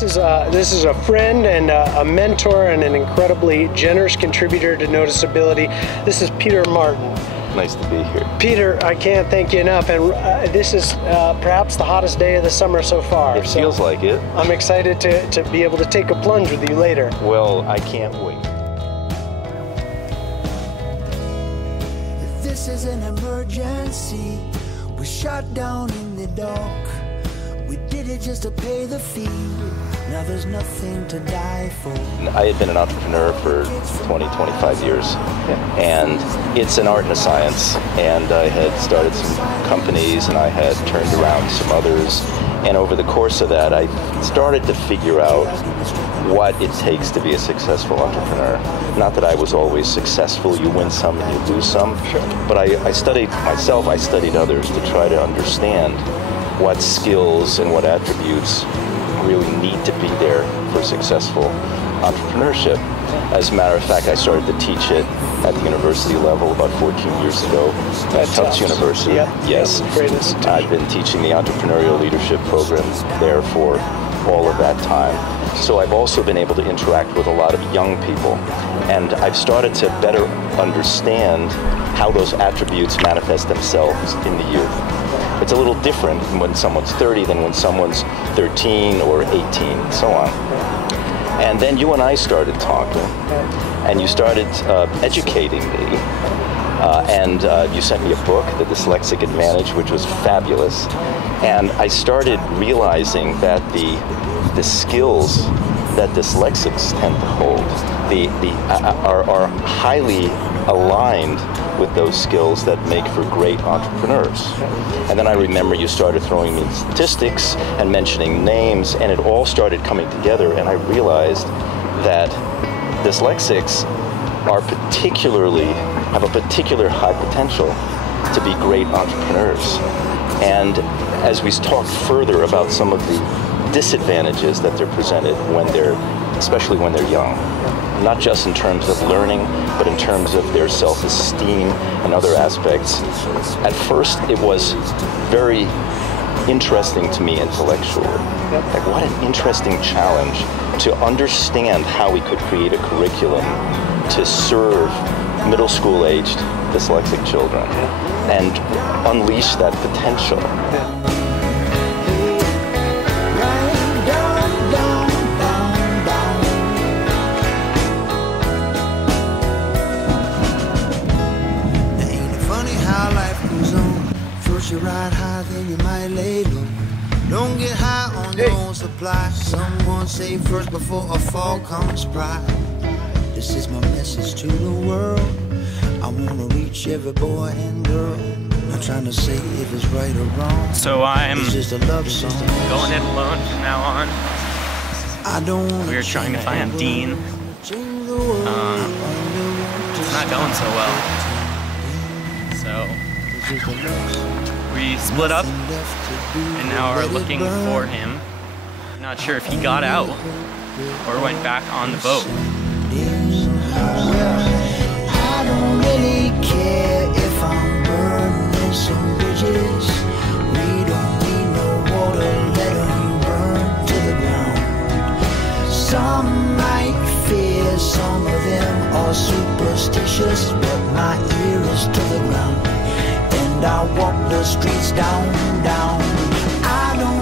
this is a friend and a mentor and an incredibly generous contributor to NoticeAbility. This is Peter Martin. Nice to be here. Peter, I can't thank you enough, and this is perhaps the hottest day of the summer so far. It feels like it. I'm excited to be able to take a plunge with you later. Well, I can't wait. This is an emergency. We're shut down in the dark. We did it just to pay the fee. Now there's nothing to die for. I had been an entrepreneur for 20, 25 years. And it's an art and a science. And I had started some companies and I had turned around some others. And over the course of that, I started to figure out what it takes to be a successful entrepreneur. Not that I was always successful, you win some and you lose some. But I studied myself, I studied others to try to understand what skills and what attributes really need to be there for successful entrepreneurship. As a matter of fact, I started to teach it at the university level about 14 years ago at Tufts University. Yes, I've been teaching the entrepreneurial leadership program there for all of that time. So I've also been able to interact with a lot of young people, and I've started to better understand how those attributes manifest themselves in the youth. It's a little different when someone's 30 than when someone's 13 or 18, and so on. And then you and I started talking, and you started educating me, and you sent me a book, The Dyslexic Advantage, which was fabulous. And I started realizing that the skills that dyslexics tend to hold are highly aligned with those skills that make for great entrepreneurs. And then I remember you started throwing me statistics and mentioning names, and it all started coming together, and I realized that dyslexics have a particular high potential to be great entrepreneurs. And as we talked further about some of the disadvantages that they're presented especially when they're young, not just in terms of learning, but in terms of their self-esteem and other aspects. At first, it was very interesting to me intellectually. Like, what an interesting challenge to understand how we could create a curriculum to serve middle school-aged dyslexic children and unleash that potential. You ride high, then you might lay low. Don't get high on your own supply. Someone say first before a fall comes pride. This is my message to the world. I wanna reach every boy and girl. Not trying to say if it's right or wrong. So I'm just a love song. Going it alone from now on. We're trying to find Dean. It's not going so well. So we split up and now are looking for him. Not sure if he got out or went back on the boat. I don't really care if I'm burning some bridges. We don't need no water, let them burn to the ground. Some might fear, some of them are superstitious, but my ear is to the ground. And I walk the streets down. I don't